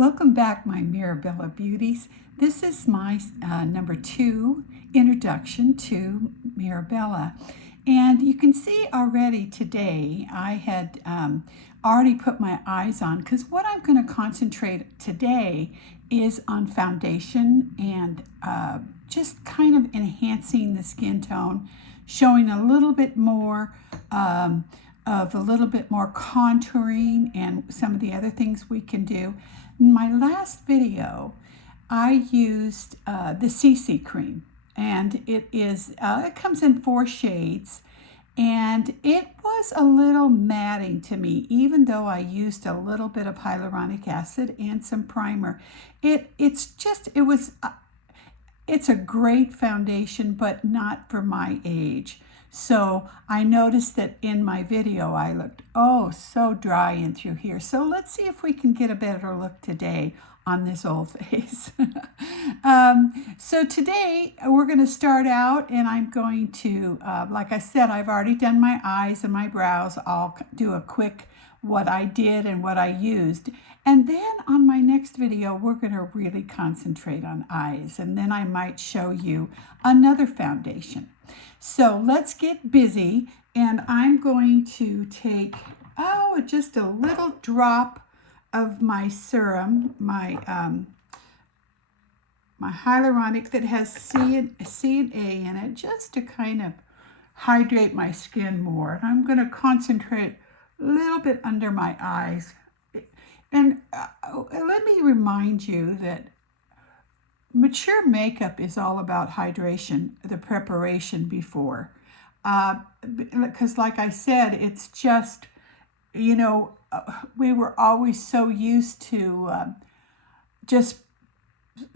Welcome back, my Mirabella beauties. This is my number 2 introduction to Mirabella. And you can see already today I had already put my eyes on, because what I'm going to concentrate today is on foundation and just kind of enhancing the skin tone, showing a little bit more of a little bit more contouring and some of the other things we can do. In my last video, I used the CC cream, and it comes in 4 shades, and it was a little matting to me, even though I used a little bit of hyaluronic acid and some primer. It's a great foundation, but not for my age. So I noticed that in my video I looked so dry in through here. So let's see if we can get a better look today on this old face. So today we're going to start out, and I'm going to, like I said, I've already done my eyes and my brows. I'll do a quick what I did and what I used. And then on my next video, we're going to really concentrate on eyes. And then I might show you another foundation. So let's get busy. And I'm going to take, just a little drop of my serum, my hyaluronic that has C and A in it, just to kind of hydrate my skin more. And I'm going to concentrate a little bit under my eyes. And let me remind you that mature makeup is all about hydration, the preparation before. Because like I said, it's just, we were always so used to just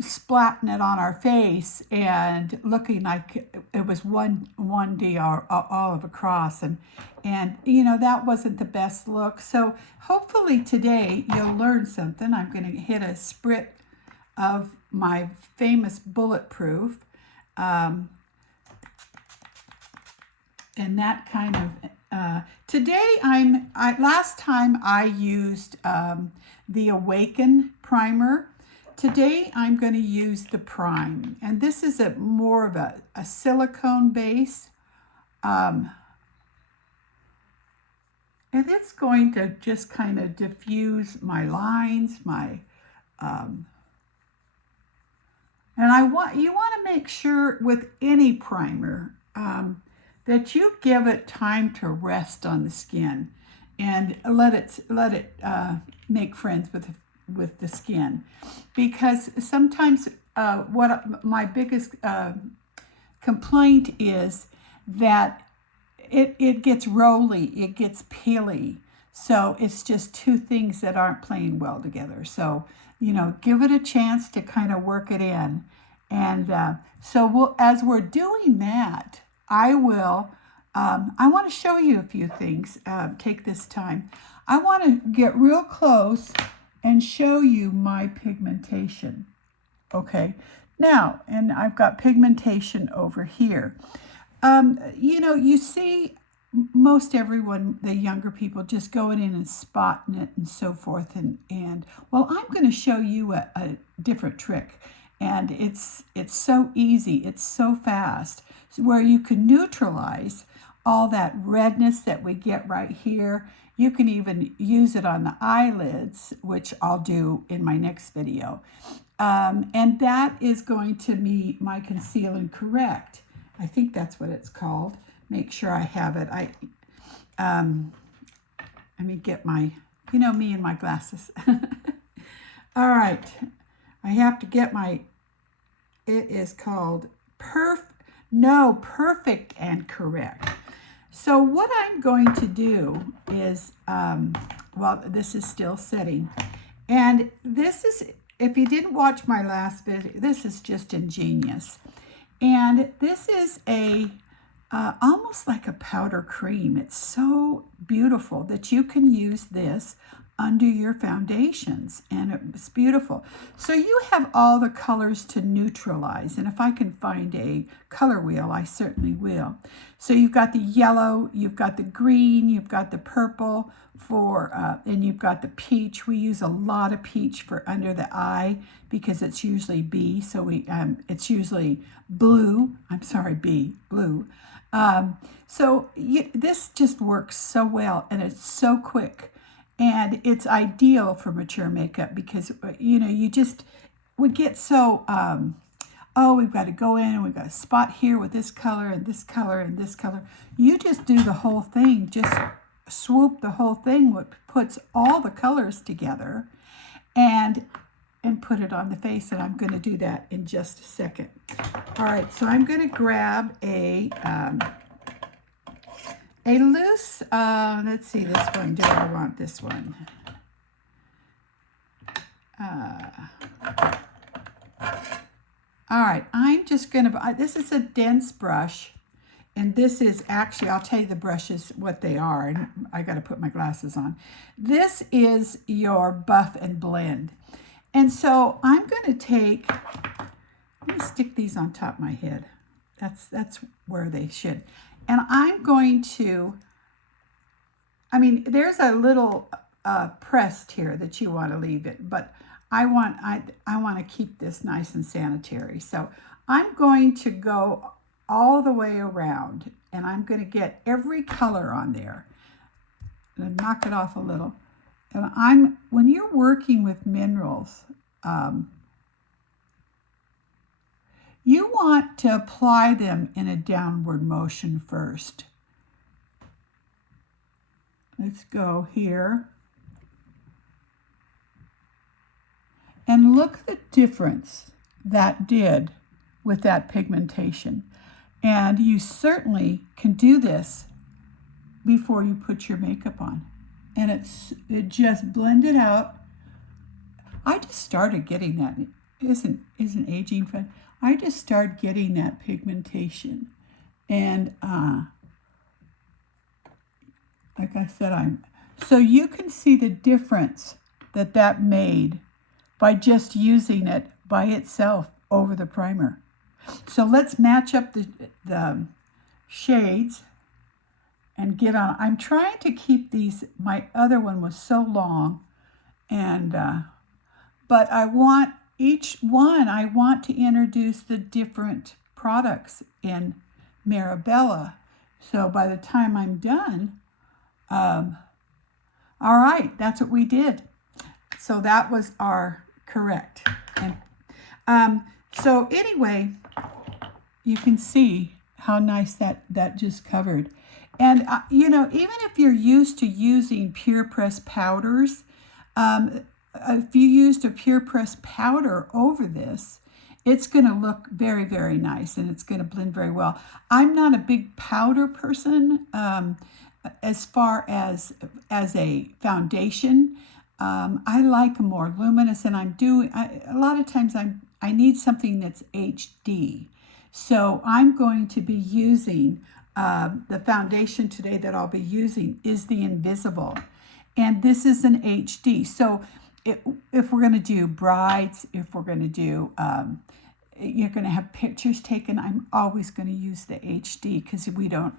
splatting it on our face and looking like it was one day all across, and that wasn't the best look. So hopefully today you'll learn something. I'm going to hit a sprit of my famous bulletproof, and that kind of today last time I used the Awaken Primer. Today I'm going to use the Prime, and this is more of a silicone base, and it's going to just kind of diffuse my lines, and you want to make sure with any primer that you give it time to rest on the skin and let it make friends with the skin, because sometimes what my biggest complaint is that it gets rolly, it gets peely. So it's just two things that aren't playing well together. So give it a chance to kind of work it in. And so as we're doing that, I want to show you a few things. Take this time. I want to get real close and show you my pigmentation. Okay, now, and I've got pigmentation over here. You see most everyone, the younger people, just going in and spotting it and so forth. And well, I'm going to show you a different trick. And it's so easy, it's so fast, where you can neutralize all that redness that we get right here. You can even use it on the eyelids, which I'll do in my next video. And that is going to be my Conceal and Correct. I think that's what it's called. Make sure I have it. Let me get my, me and my glasses. All right. I have to get it is called Perfect and Correct. So what I'm going to do is, this is still setting. And this is, if you didn't watch my last video, this is just ingenious. And this is almost like a powder cream. It's so beautiful that you can use this under your foundations, and it was beautiful. So you have all the colors to neutralize, and if I can find a color wheel, I certainly will. So you've got the yellow, you've got the green, you've got the purple and you've got the peach. We use a lot of peach for under the eye because it's usually B, so it's usually blue. I'm sorry, B, blue. This just works so well, and it's so quick. And it's ideal for mature makeup because, we get so, we've got to go in and we've got a spot here with this color and this color and this color. You just do the whole thing, just swoop the whole thing, what puts all the colors together and put it on the face. And I'm going to do that in just a second. All right, so I'm going to grab a loose, let's see, this one. Do I want this one? All right, I'm just going to, this is a dense brush, and this is actually, I'll tell you the brushes, what they are, and I got to put my glasses on. This is your Buff and Blend. And so I'm going to take, let me stick these on top of my head. That's where they should. And I'm going to, there's a little pressed here that you want to leave it, but I want to keep this nice and sanitary. So I'm going to go all the way around, and I'm going to get every color on there and knock it off a little. And when you're working with minerals, you want to apply them in a downward motion first. Let's go here. And look at the difference that did with that pigmentation. And you certainly can do this before you put your makeup on. And it just blended out. I just started getting that. Isn't aging fun? I just started getting that pigmentation. And like I said, so you can see the difference that made by just using it by itself over the primer. So let's match up the shades and get on. I'm trying to keep these, my other one was so long, and but I want each one, I want to introduce the different products in Mirabella. So by the time I'm done, all right, that's what we did. So that was our correct. And so anyway, you can see how nice that just covered. And, even if you're used to using pure press powders, if you used a pure press powder over this, it's going to look very, very nice, and it's going to blend very well. I'm not a big powder person as far as a foundation. I like more luminous, and a lot of times I need something that's HD. So I'm going to be using, the foundation today that I'll be using is the Invisible. And this is an HD. So if we're going to do brides, if we're going to do, you're going to have pictures taken, I'm always going to use the HD because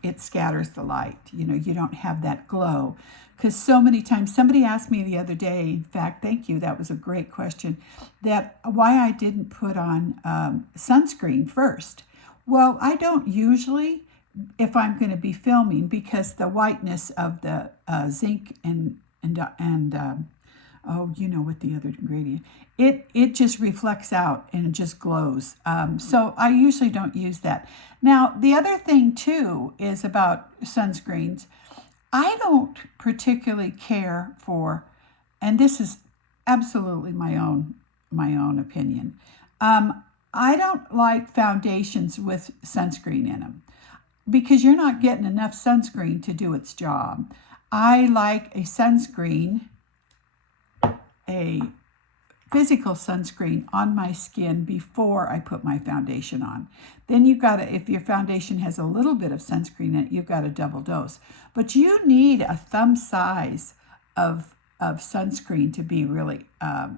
it scatters the light. You don't have that glow. Because so many times, somebody asked me the other day, in fact, thank you, that was a great question, that why I didn't put on sunscreen first. Well, I don't usually, if I'm going to be filming, because the whiteness of the zinc and with the other ingredient, it just reflects out and it just glows. So I usually don't use that. Now, the other thing too is about sunscreens. I don't particularly care for, and this is absolutely my own opinion. I don't like foundations with sunscreen in them because you're not getting enough sunscreen to do its job. I like a sunscreen, a physical sunscreen on my skin before I put my foundation on. Then if your foundation has a little bit of sunscreen in it, you've got a double dose. But you need a thumb size of of sunscreen to be really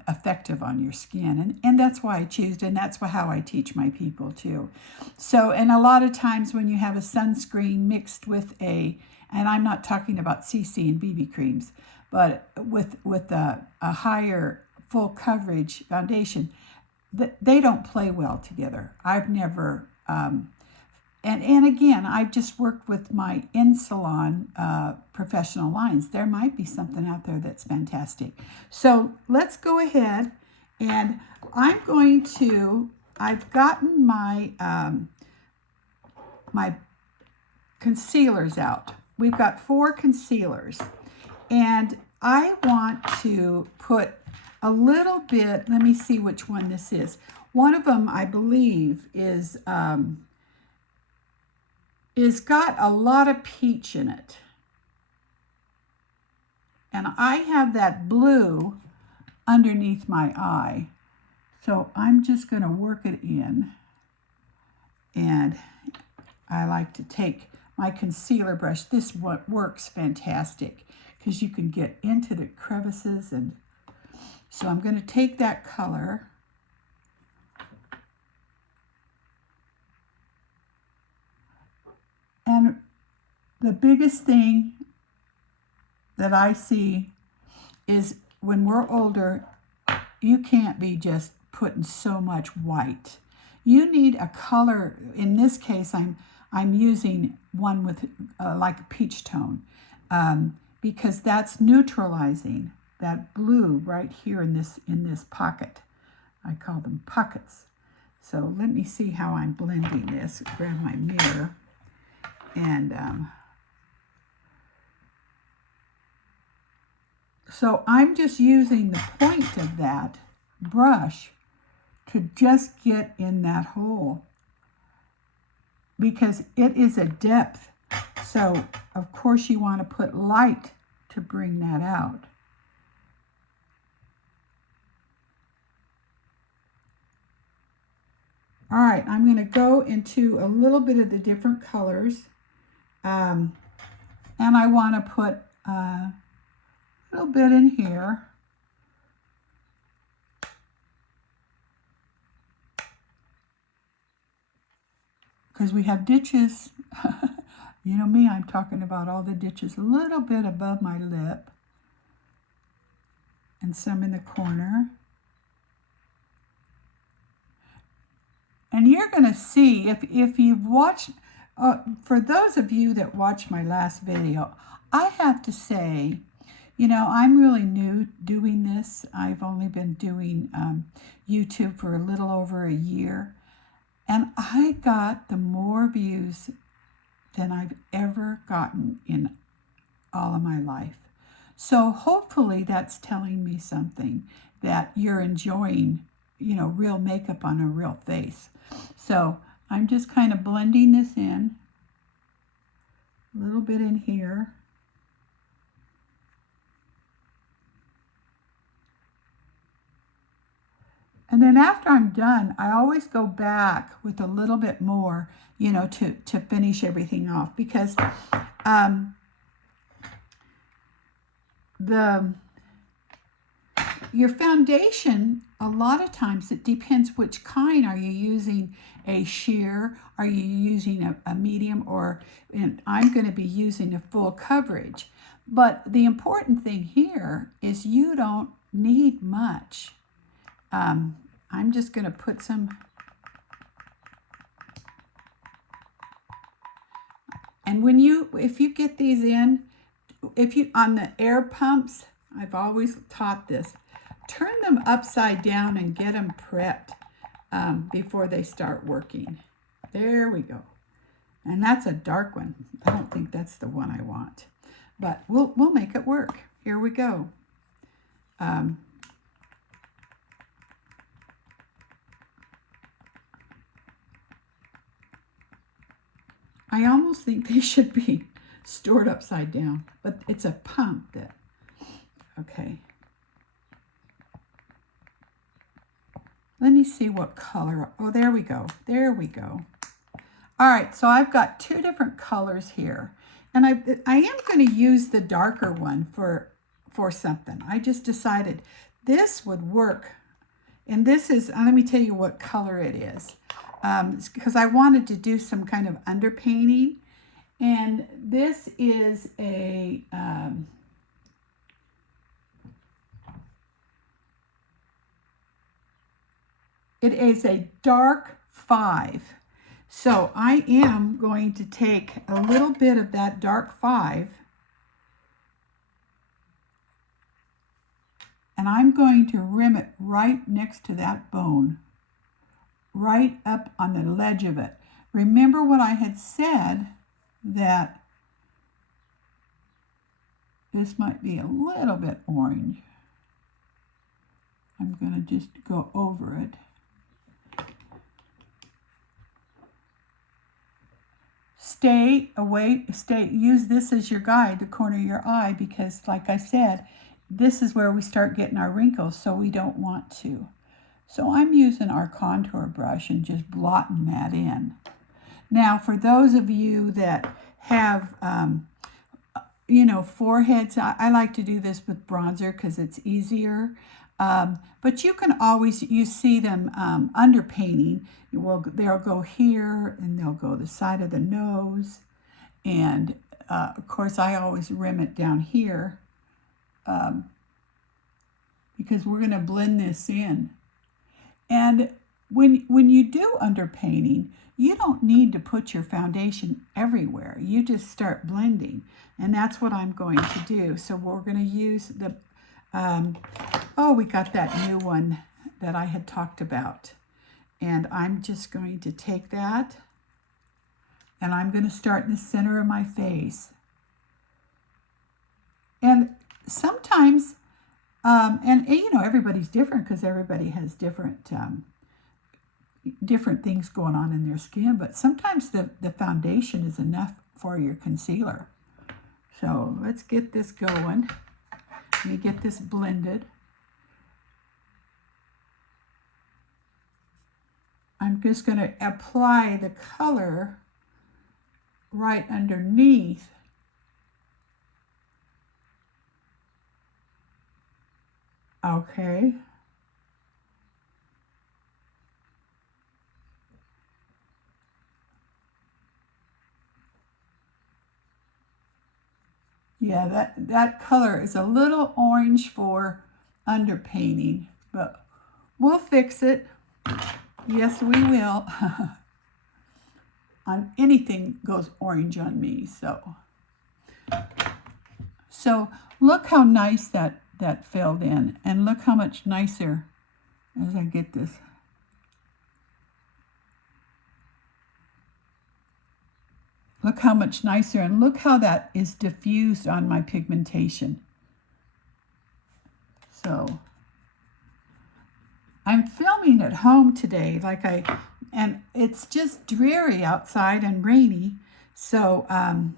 effective on your skin. And that's why I choose, and that's how I teach my people too. So, and a lot of times when you have a sunscreen mixed with and I'm not talking about CC and BB creams, but with a higher full coverage foundation, they don't play well together. I've never, and again, I've just worked with my in-salon professional lines. There might be something out there that's fantastic. So let's go ahead, and I've gotten my, my concealers out. We've got 4 concealers, and I want to put a little bit, let me see which one this is. One of them, I believe, is got a lot of peach in it. And I have that blue underneath my eye. So I'm just going to work it in. And I like to take my concealer brush. This works fantastic because you can get into the crevices. And so I'm going to take that color. And the biggest thing that I see is when we're older, you can't be just putting so much white. You need a color. In this case, I'm using one with like a peach tone because that's neutralizing that blue right here in this pocket. I call them pockets. So let me see how I'm blending this. Grab my mirror. And so I'm just using the point of that brush to just get in that hole because it is a depth. So of course you want to put light to bring that out. All right, I'm going to go into a little bit of the different colors. And I want to put a little bit in here. Because we have ditches. You know me, I'm talking about all the ditches. A little bit above my lip. And some in the corner. And you're going to see, if you've watched... for those of you that watched my last video, I have to say, you know, I'm really new doing this. I've only been doing YouTube for a little over a year. And I got the more views than I've ever gotten in all of my life. So hopefully that's telling me something, that you're enjoying, you know, real makeup on a real face. So I'm just kind of blending this in, a little bit in here. And then after I'm done, I always go back with a little bit more, you know, to finish everything off, because your foundation, a lot of times it depends which kind. Are you using a sheer? Are you using a medium? And I'm going to be using a full coverage. But the important thing here is you don't need much. I'm just going to put some. And if you get these in, on the air pumps, I've always taught this, turn them upside down and get them prepped before they start working. There we go. And that's a dark one. I don't think that's the one I want, but we'll make it work. Here we go. I almost think they should be stored upside down, but it's a pump that, okay. Let me see what color. Oh, there we go. There we go. All right, so I've got 2 different colors here. And I am going to use the darker one for for something. I just decided this would work. And this is, let me tell you what color it is. Because I wanted to do some kind of underpainting. And this is a, it is a dark 5. So I am going to take a little bit of that dark 5 and I'm going to rim it right next to that bone, right up on the ledge of it. Remember what I had said, that this might be a little bit orange. I'm going to just go over it. Stay away, use this as your guide, the corner of your eye, because like I said, this is where we start getting our wrinkles, so we don't want to. So I'm using our contour brush and just blotting that in. Now, for those of you that have, you know, foreheads, I like to do this with bronzer because it's easier. But you can always, you see them underpainting. They'll go here and they'll go the side of the nose. And of course, I always rim it down here because we're going to blend this in. And when you do underpainting, you don't need to put your foundation everywhere. You just start blending. And that's what I'm going to do. So we're going to use the, oh, we got that new one that I had talked about. And I'm just going to take that and I'm going to start in the center of my face. And sometimes, and you know, everybody's different because everybody has different different things going on in their skin, but sometimes the foundation is enough for your concealer. So let's get this going. Let me get this blended. I'm just going to apply the color right underneath. Okay. Yeah, that color is a little orange for underpainting, but we'll fix it. Yes, we will. On anything goes orange on me, so look how nice that filled in, and look how much nicer as I get this. Look how much nicer, and look how that is diffused on my pigmentation. So I'm filming at home today, and it's just dreary outside and rainy, so I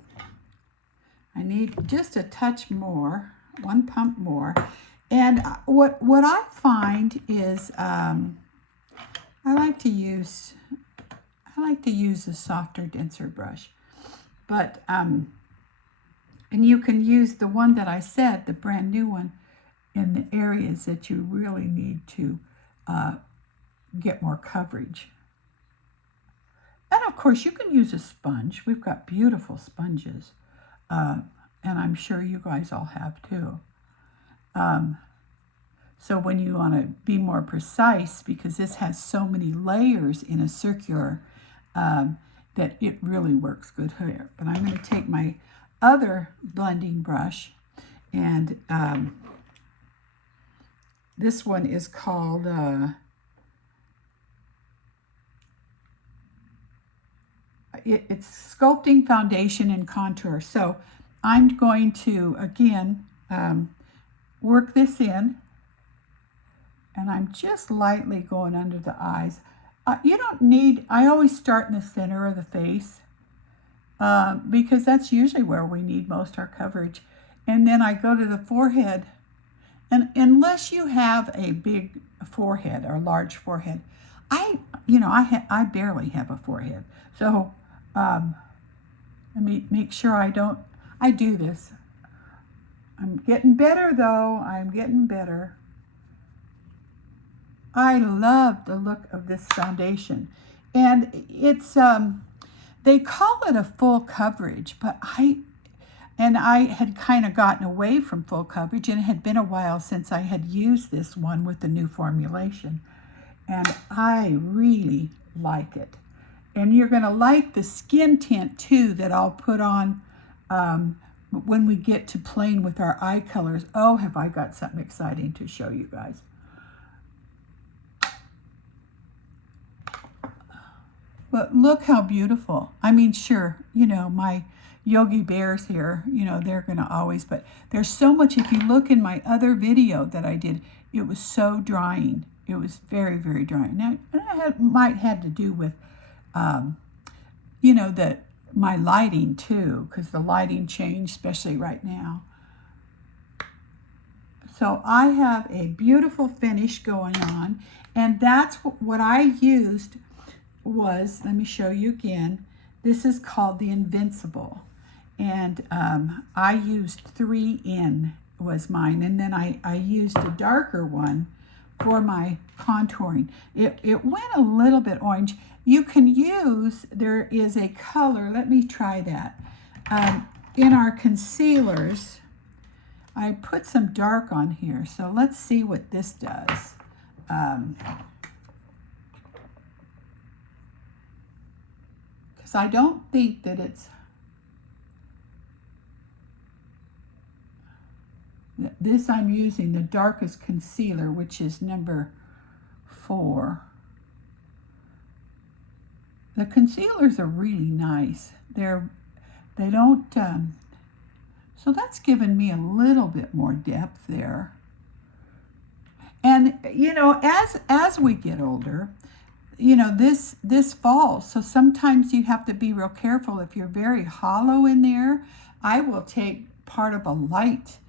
need just a touch more, one pump more. And what I find is I like to use a softer, denser brush. But, and you can use the one that I said, the brand new one, in the areas that you really need to get more coverage. And of course, you can use a sponge. We've got beautiful sponges, and I'm sure you guys all have too. So when you want to be more precise, because this has so many layers in a circular, that it really works good here. But I'm going to take my other blending brush, and this one is called it's Sculpting Foundation and Contour. So I'm going to again work this in, and I'm just lightly going under the eyes. You don't need, I always start in the center of the face because that's usually where we need most our coverage. And then I go to the forehead, and unless you have a big forehead or large forehead, I barely have a forehead. So let me make sure I do this. I'm getting better though. I'm getting better. I love the look of this foundation. And it's, they call it a full coverage, but I had kind of gotten away from full coverage, and it had been a while since I had used this one with the new formulation. And I really like it. And you're going to like the skin tint too that I'll put on when we get to playing with our eye colors. Oh, have I got something exciting to show you guys. But look how beautiful. I mean, sure, you know, my Yogi Bears here, you know, they're going to always, but there's so much. If you look in my other video that I did, it was so drying. It was very, very drying. Now, it might have to do with, you know, my lighting too, because the lighting changed, especially right now. So I have a beautiful finish going on, and that's what I used was, let me show you again. This is called the Invincible, and I used 3N was mine, and then I used a darker one for my contouring. It went a little bit orange. You can use, there is a color, let me try that. In our concealers, I put some dark on here, so let's see what this does. Because I don't think that it's, this I'm using the darkest concealer, which is number 4. The concealers are really nice. They don't, so that's given me a little bit more depth there. And, you know, as we get older, you know, this falls. So sometimes you have to be real careful. If you're very hollow in there, I will take part of a light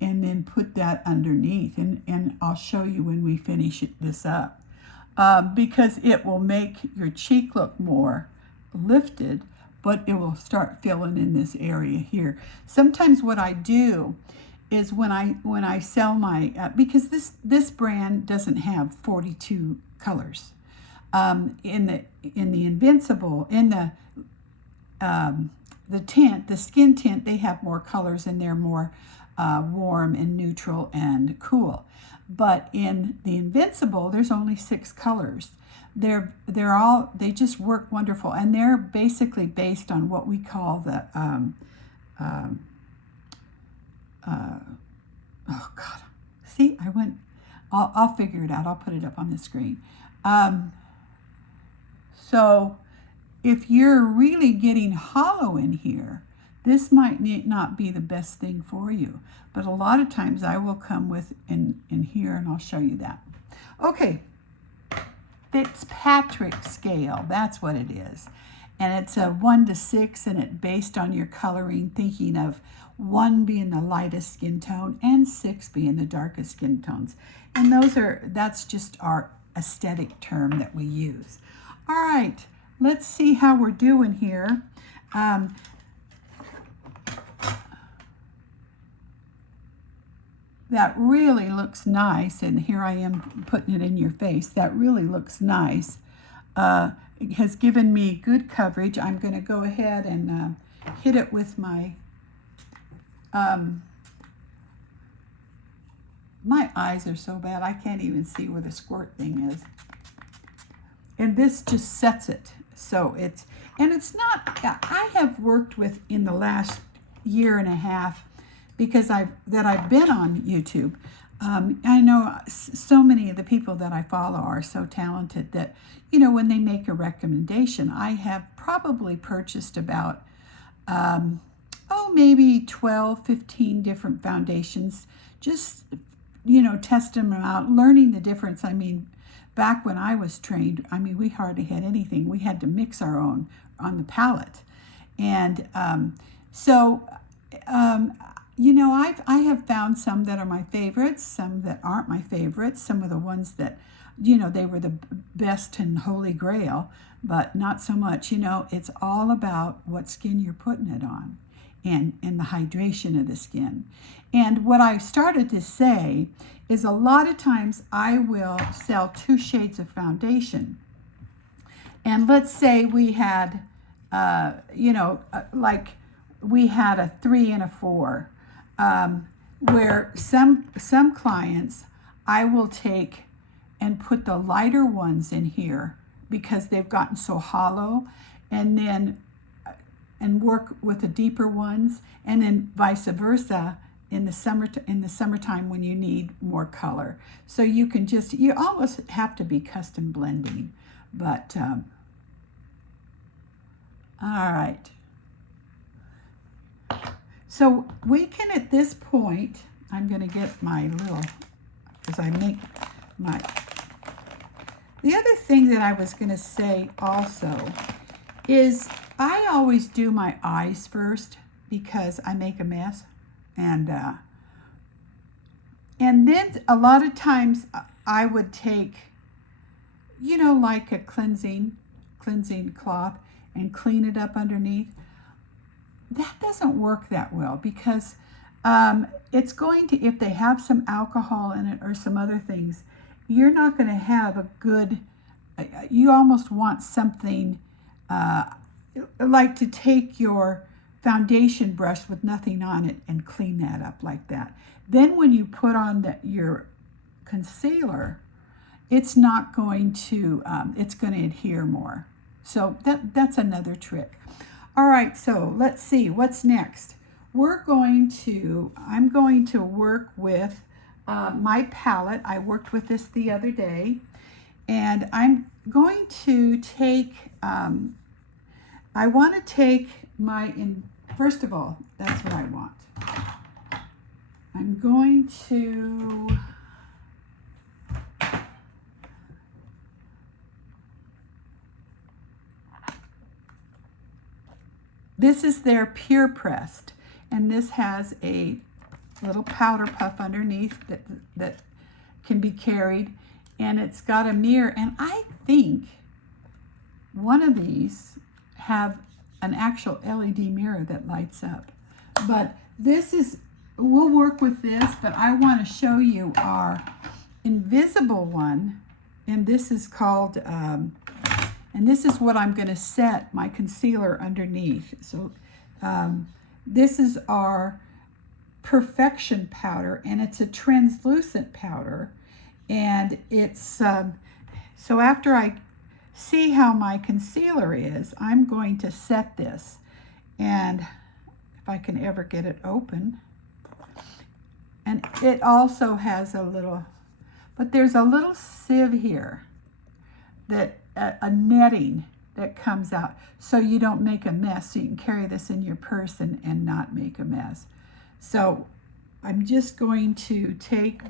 and then put that underneath. And I'll show you when we finish this up. Because it will make your cheek look more lifted, but it will start filling in this area here. Sometimes what I do is when I sell my, because this brand doesn't have 42 colors. In the Invincible, in the tint, the skin tint, they have more colors and they're more warm and neutral and cool. But in the Invincible, there's only 6 colors. They just work wonderful, and they're basically based on what we call the oh God, see, I'll figure it out. I'll put it up on the screen. So if you're really getting hollow in here, this might not be the best thing for you. But a lot of times I will come with in here, and I'll show you that. Okay, Fitzpatrick scale, that's what it is. And it's a 1 to 6, and it's based on your coloring, thinking of 1 being the lightest skin tone and 6 being the darkest skin tones. And that's just our aesthetic term that we use. All right, let's see how we're doing here. That really looks nice, and here I am putting it in your face. That really looks nice. It has given me good coverage. I'm going to go ahead and hit it with my, my eyes are so bad I can't even see where the squirt thing is. And this just sets it. So it's not, I have worked with in the last year and a half, because I've been on YouTube. I know so many of the people that I follow are so talented that, you know, when they make a recommendation, I have probably purchased about, maybe 12, 15 different foundations, just, you know, testing them out, learning the difference. I mean, back when I was trained, I mean, we hardly had anything. We had to mix our own on the palette. And you know, I have found some that are my favorites, some that aren't my favorites, some of the ones that, you know, they were the best and holy grail, but not so much. You know, it's all about what skin you're putting it on. and the hydration of the skin. And what I started to say is a lot of times I will sell 2 shades of foundation. And let's say we had, like we had a 3 and a 4, where some clients I will take and put the lighter ones in here because they've gotten so hollow, and then work with the deeper ones, and then vice versa in the summertime when you need more color. So you almost have to be custom blending, but all right. So we can, at this point, I'm going to get my little, because I make my, the other thing that I was going to say also is I always do my eyes first because I make a mess. And then a lot of times I would take, like a cleansing cloth and clean it up underneath. That doesn't work that well because it's going to, if they have some alcohol in it or some other things, you're not going to have a good, you almost want something like to take your foundation brush with nothing on it and clean that up like that. Then when you put on your concealer, it's not going to, it's going to adhere more. So that's another trick. All right, so let's see, what's next? I'm going to work with my palette. I worked with this the other day, and I'm going to take, I want to take first of all, that's what I want. I'm going to, this is their Pure Pressed, and this has a little powder puff underneath that can be carried, and it's got a mirror, and I think one of these have an actual LED mirror that lights up. But we'll work with this, but I want to show you our invisible one, and this is called, and this is what I'm going to set my concealer underneath. So this is our Perfection powder, and it's a translucent powder, and it's so after I see how my concealer is, I'm going to set this, and if I can ever get it open, and it also has but there's a little sieve here that a netting that comes out so you don't make a mess, so you can carry this in your purse and not make a mess. So I'm just going to take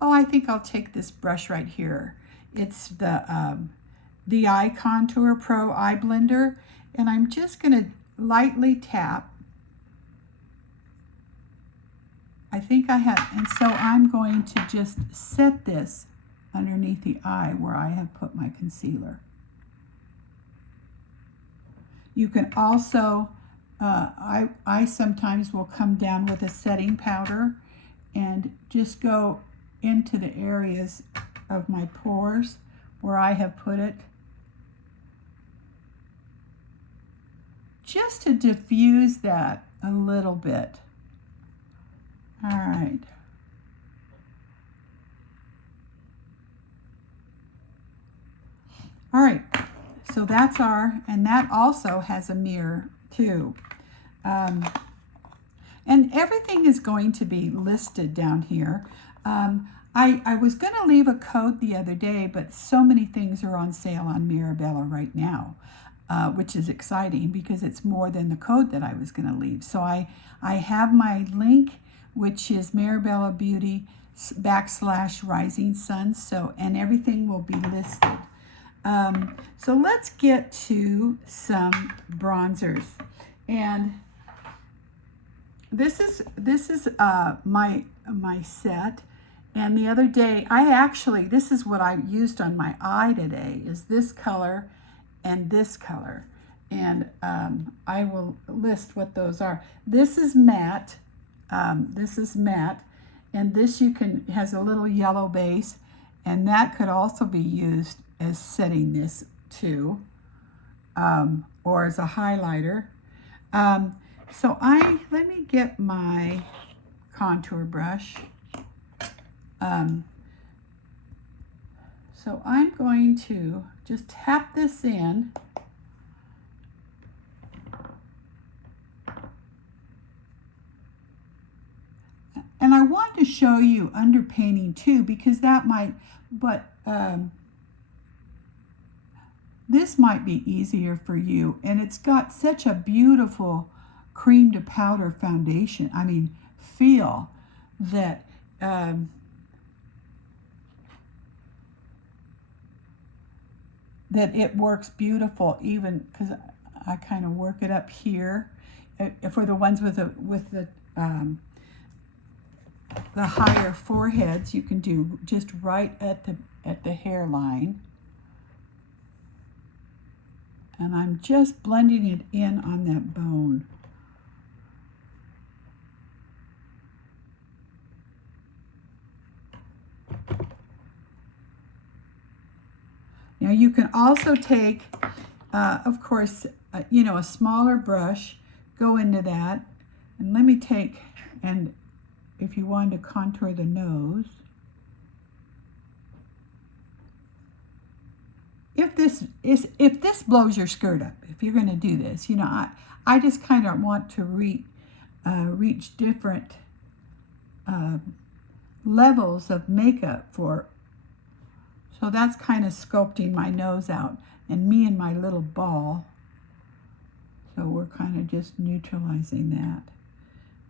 I think I'll take this brush right here. It's the Eye Contour Pro Eye Blender, and I'm just going to lightly tap. I think I have, and so I'm going to just set this underneath the eye where I have put my concealer. You can also, I sometimes will come down with a setting powder and just go into the areas of my pores where I have put it, just to diffuse that a little bit. All right. All right, so that's and that also has a mirror too. And everything is going to be listed down here. I was going to leave a code the other day, but so many things are on sale on Mirabella right now, which is exciting because it's more than the code that I was going to leave. So I have my link, which is Mirabella Beauty /Rising Sun. So, and everything will be listed. So let's get to some bronzers, and this is my set. And the other day, this is what I used on my eye today, is this color and this color. And I will list what those are. This is matte. This is matte. And this has a little yellow base. And that could also be used as setting this too. Or as a highlighter. So let me get my contour brush. So I'm going to just tap this in. And I want to show you underpainting too, because that might, but this might be easier for you. And it's got such a beautiful cream to powder foundation, feel, that that it works beautiful, even because I kind of work it up here. For the ones with the higher foreheads, you can do just right at the hairline. And I'm just blending it in on that bone. Now you can also take, of course, a smaller brush, go into that, and let me take, and if you want to contour the nose, if this blows your skirt up, if you're going to do this, I just kind of want to reach different levels of makeup for. So that's kind of sculpting my nose out, and me and my little ball. So we're kind of just neutralizing that.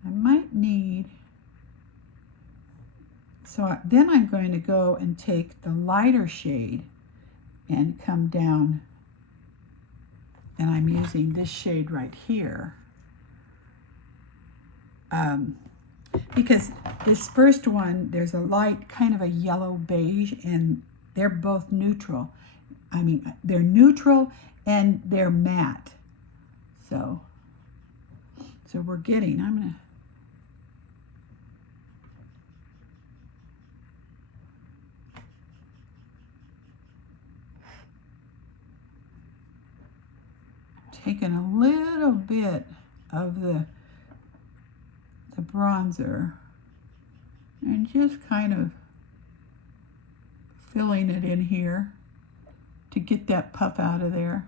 I might need, then I'm going to go and take the lighter shade and come down, and I'm using this shade right here. Because this first one, there's a light, kind of a yellow beige, and they're both neutral. They're neutral and they're matte. So we're getting, I'm going to taking a little bit of the bronzer and just kind of filling it in here to get that puff out of there.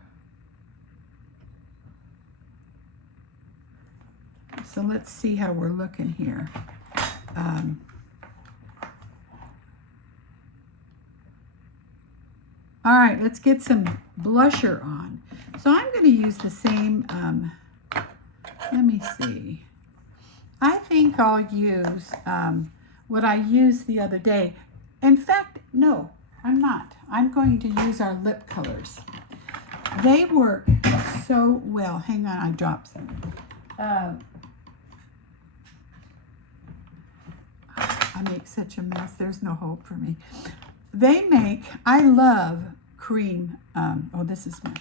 So let's see how we're looking here. All right, let's get some blusher on. So I'm going to use the same, let me see. I think I'll use what I used the other day. In fact, no, I'm not. I'm going to use our lip colors. They work so well. Hang on, I dropped some. I make such a mess. There's no hope for me. I love cream, this is my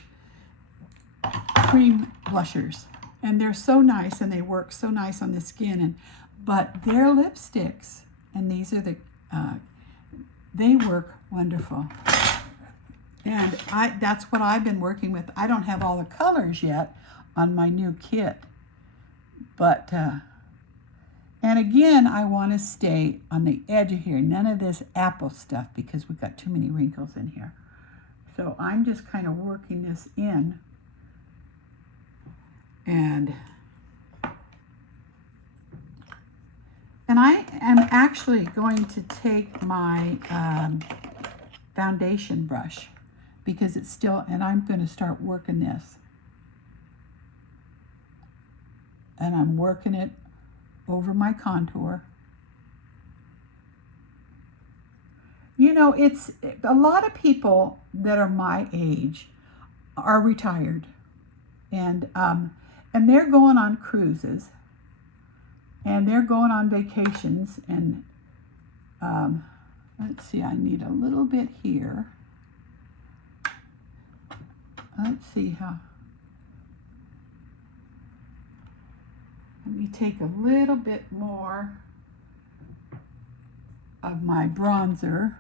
cream blushers. And they're so nice, and they work so nice on the skin. But their lipsticks, and these are they work wonderful. And that's what I've been working with. I don't have all the colors yet on my new kit. But, and again, I want to stay on the edge of here. None of this apple stuff, because we've got too many wrinkles in here. So I'm just kind of working this in. And I am actually going to take my foundation brush, because it's still, and I'm going to start working this. And I'm working it over my contour. It's a lot of people that are my age are retired, and they're going on cruises, and they're going on vacations, and let's see, I need a little bit here. Let's see how, Let me take a little bit more of my bronzer,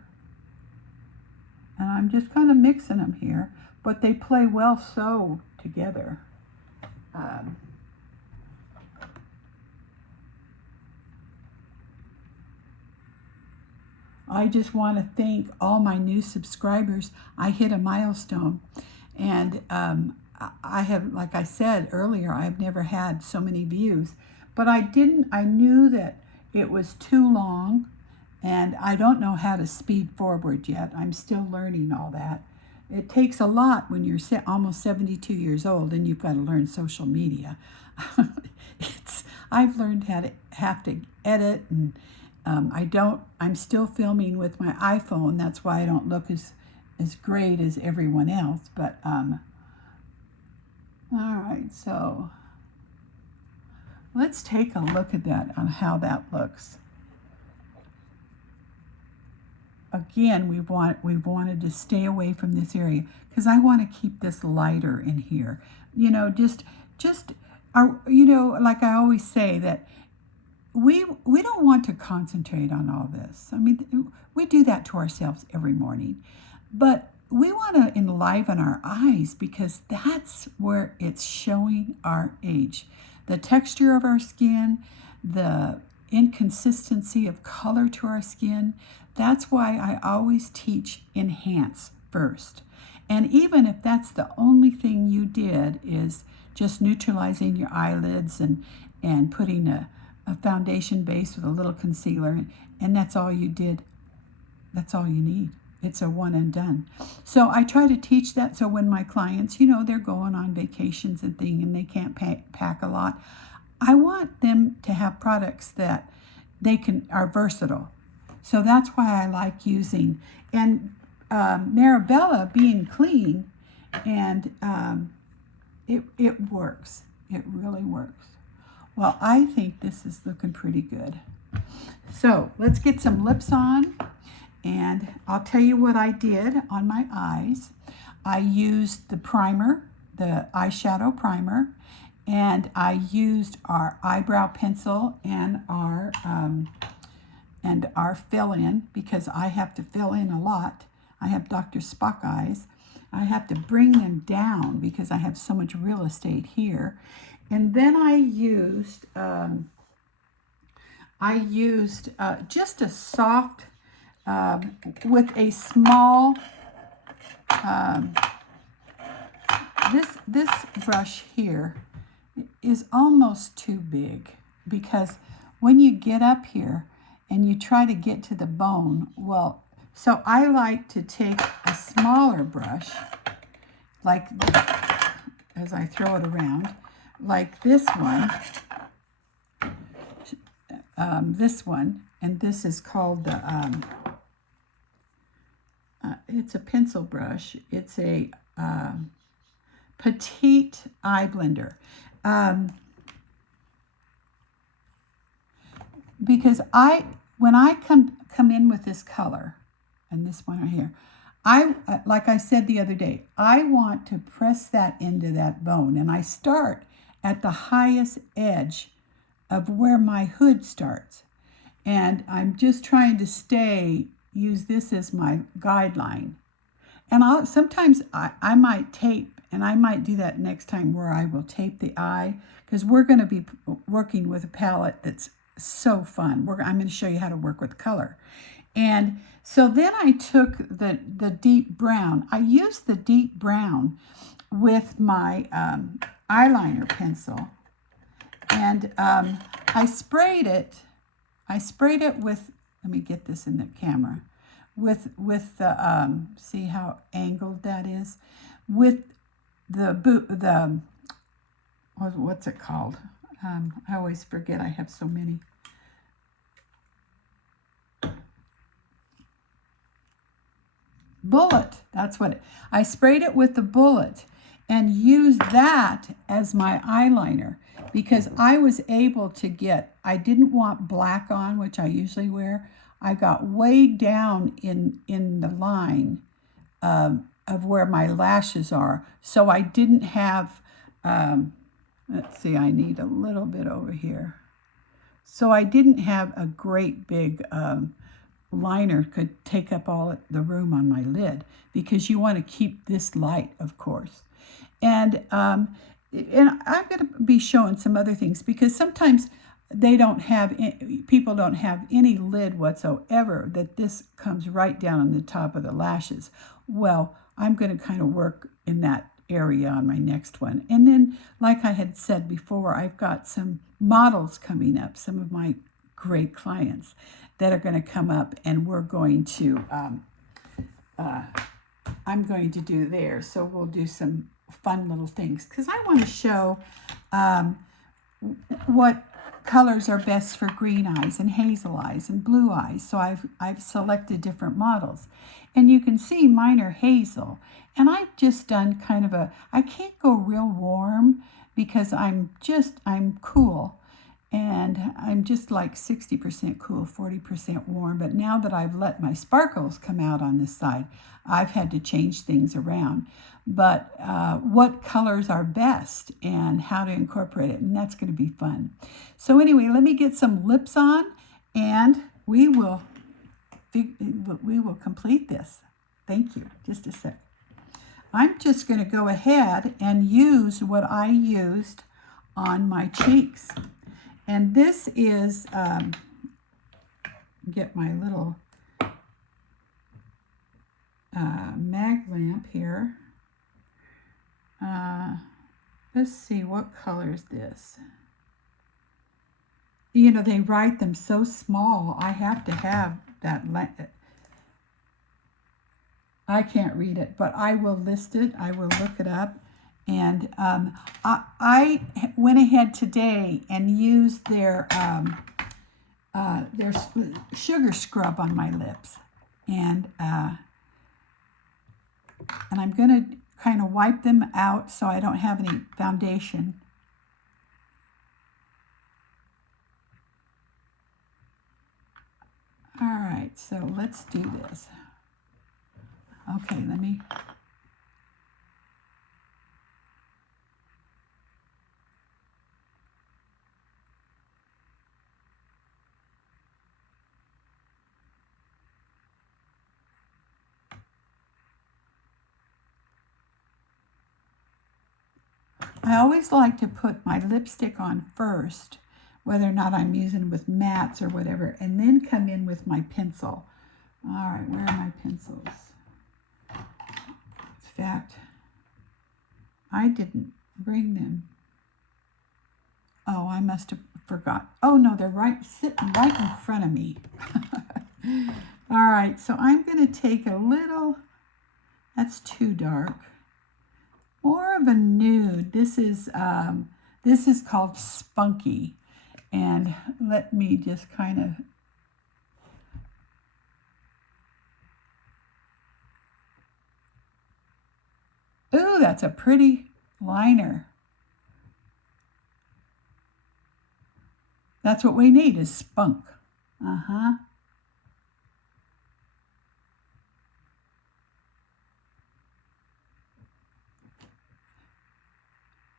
and I'm just kind of mixing them here, but they play well so together. I just want to thank all my new subscribers. I hit a milestone, and I have, like I said earlier, I've never had so many views, but I knew that it was too long, and I don't know how to speed forward yet. I'm still learning all that. It takes a lot when you're almost 72 years old and you've got to learn social media. I've learned how to have to edit, and I'm still filming with my iPhone. That's why I don't look as great as everyone else. But all right, so let's take a look at that, on how that looks. Again, we wanted to stay away from this area because I want to keep this lighter in here. You know, like I always say, that we don't want to concentrate on all this. I mean, we do that to ourselves every morning, but we want to enliven our eyes because that's where it's showing our age. The texture of our skin, the inconsistency of color to our skin. That's why I always teach enhance first. And even if that's the only thing you did is just neutralizing your eyelids and putting a foundation base with a little concealer, and that's all you did, that's all you need. It's a one and done. So I try to teach that, so when my clients, you know, they're going on vacations and things and they can't pack a lot, I want them to have products that are versatile. So that's why I like using, and Mirabella being clean, and it works. It really works. Well, I think this is looking pretty good. So let's get some lips on, and I'll tell you what I did on my eyes. I used the primer, the eyeshadow primer, and I used our eyebrow pencil and our fill-in, because I have to fill in a lot. I have Dr. Spock eyes. I have to bring them down because I have so much real estate here. And then I used just a soft, with a small, this brush here is almost too big, because when you get up here and you try to get to the bone, well, so I like to take a smaller brush, like, as I throw it around, like this one, and this is called the, it's a pencil brush. It's a petite eye blender. Because when I come in with this color, and this one right here, like I said the other day, I want to press that into that bone, and I start at the highest edge of where my hood starts, and I'm just trying to use this as my guideline. And sometimes I might tape, and I might do that next time, where I will tape the eye, because we're going to be working with a palette that's so fun. I'm going to show you how to work with color. And so then I took the deep brown. I used the deep brown with my eyeliner pencil, and I sprayed it with, let me get this in the camera, with the see how angled that is, with the what's it called? I always forget, I have so many. Bullet, that's what I sprayed it with the bullet, and used that as my eyeliner, because I was able to get, I didn't want black on, which I usually wear. I got way down in the line of where my lashes are, so I didn't have Let's see, I need a little bit over here. So I didn't have a great big liner could take up all the room on my lid, because you want to keep this light, of course. And I'm going to be showing some other things, because sometimes people don't have any lid whatsoever, that this comes right down on the top of the lashes. Well, I'm going to kind of work in that area on my next one. And then, like I had said before, I've got some models coming up, some of my great clients that are going to come up, and we're going to, I'm going to do theirs. So we'll do some fun little things, because I want to show what colors are best for green eyes and hazel eyes and blue eyes. So I've selected different models, and you can see mine are hazel, and I've just done kind of I can't go real warm because I'm cool, and I'm just like 60% cool, 40% warm. But now that I've let my sparkles come out on this side, I've had to change things around. But what colors are best and how to incorporate it, and that's going to be fun. So anyway, let me get some lips on, and we will complete this. Thank you. Just a sec. I'm just going to go ahead and use what I used on my cheeks. And this is, get my little mag lamp here. Let's see, what color is this? You know, they write them so small. I have to have that. I can't read it, but I will list it. I will look it up. And I went ahead today and used their sugar scrub on my lips. And I'm going to kind of wipe them out so I don't have any foundation. All right, so let's do this. Okay, let me... I always like to put my lipstick on first, whether or not I'm using with mattes or whatever, and then come in with my pencil. All right, where are my pencils? In fact, I didn't bring them. Oh, I must have forgot. Oh no, they're sitting right in front of me. All right, so I'm going to take a little, that's too dark. More of a nude. This is called Spunky, and let me just kind of ooh, that's a pretty liner. That's what we need, is spunk.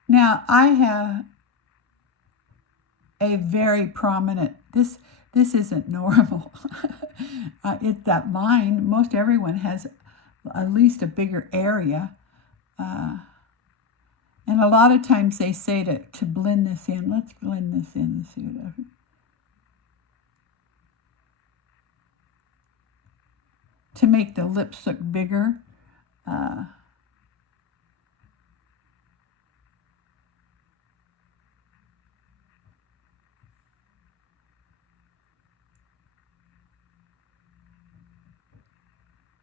Now, I have a very prominent, this isn't normal. It's that line. Most everyone has at least a bigger area. And a lot of times they say to blend this in. Let's blend this in and see what to make the lips look bigger.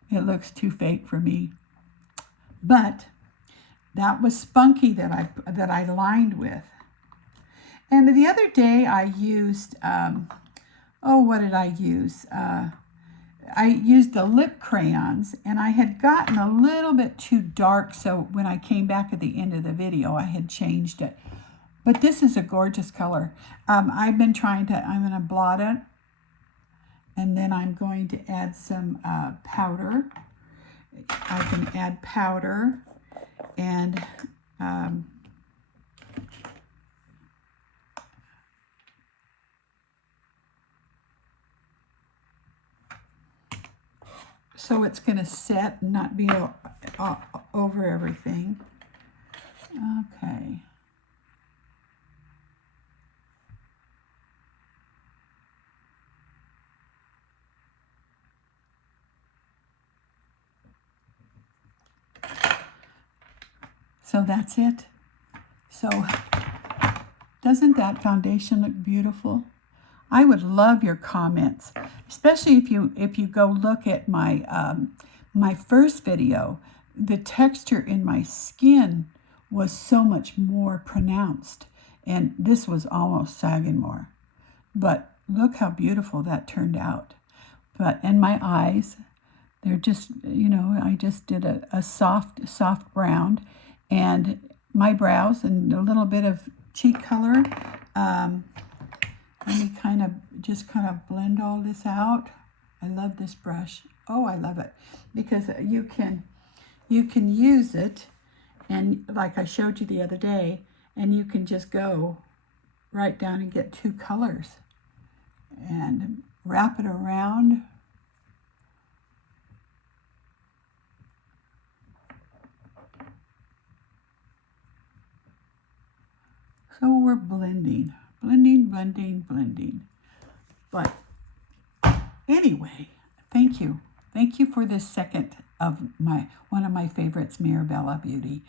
It looks too fake for me. But that was Spunky that I lined with. And the other day I used, what did I use? I used the lip crayons, and I had gotten a little bit too dark, so when I came back at the end of the video, I had changed it. But this is a gorgeous color. I'm going to blot it, and then I'm going to add some powder. I can add powder, and so it's going to set and not be over everything. Okay. So that's it. So doesn't that foundation look beautiful? I would love your comments, especially if you go look at my my first video. The texture in my skin was so much more pronounced, and this was almost sagging more. But look how beautiful that turned out. But and my eyes, they're just, you know, I just did a soft brown, and my brows and a little bit of cheek color. Let me kind of blend all this out. I love this brush. Oh, I love it, because you can use it, and like I showed you the other day, and you can just go right down and get 2 colors and wrap it around. So we're blending. But anyway, thank you. Thank you for this second of one of my favorites, Mirabella Beauty.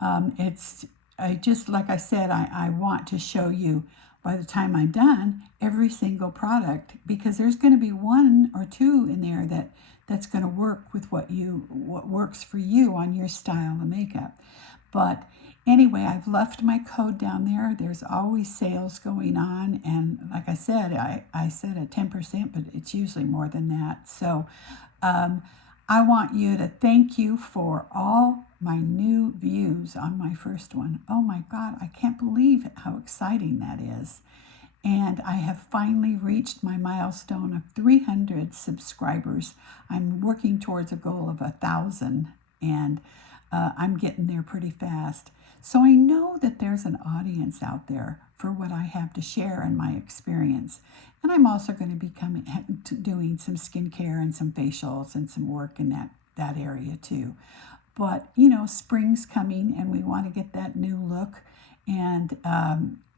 Like I said, I want to show you, by the time I'm done, every single product, because there's going to be 1 or 2 in there that's going to work with what works for you on your style of makeup. But anyway, I've left my code down there. There's always sales going on. And like I said, I said at 10%, but it's usually more than that. So I want you to thank you for all my new views on my first one. Oh my God, I can't believe how exciting that is. And I have finally reached my milestone of 300 subscribers. I'm working towards a goal of 1,000, and I'm getting there pretty fast. So I know that there's an audience out there for what I have to share in my experience. And I'm also going to be doing some skincare and some facials and some work in that area too. But, you know, spring's coming, and we want to get that new look and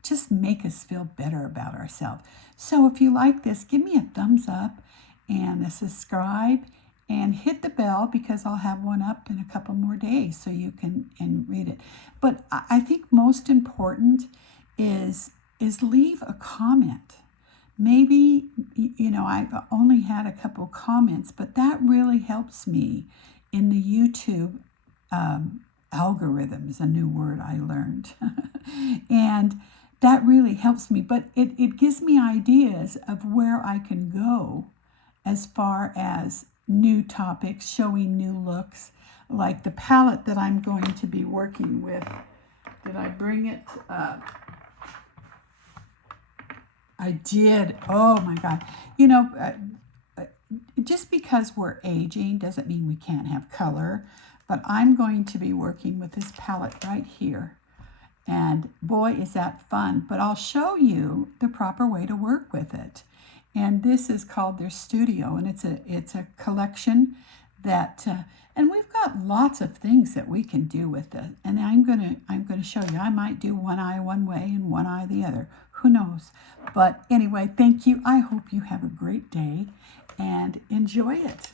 just make us feel better about ourselves. So if you like this, give me a thumbs up and a subscribe, and hit the bell, because I'll have one up in a couple more days so you can read it. But I think most important is leave a comment. Maybe, you know, I've only had a couple comments, but that really helps me in the YouTube algorithm, is a new word I learned. And that really helps me. But it gives me ideas of where I can go as far as new topics, showing new looks, like the palette that I'm going to be working with. Did I bring it up? I did. Oh my God. You know, just because we're aging doesn't mean we can't have color, but I'm going to be working with this palette right here. And boy, is that fun. But I'll show you the proper way to work with it. And this is called their Studio, and it's a collection that, and we've got lots of things that we can do with it. And I'm gonna show you. I might do one eye one way and one eye the other. Who knows? But anyway, thank you. I hope you have a great day and enjoy it.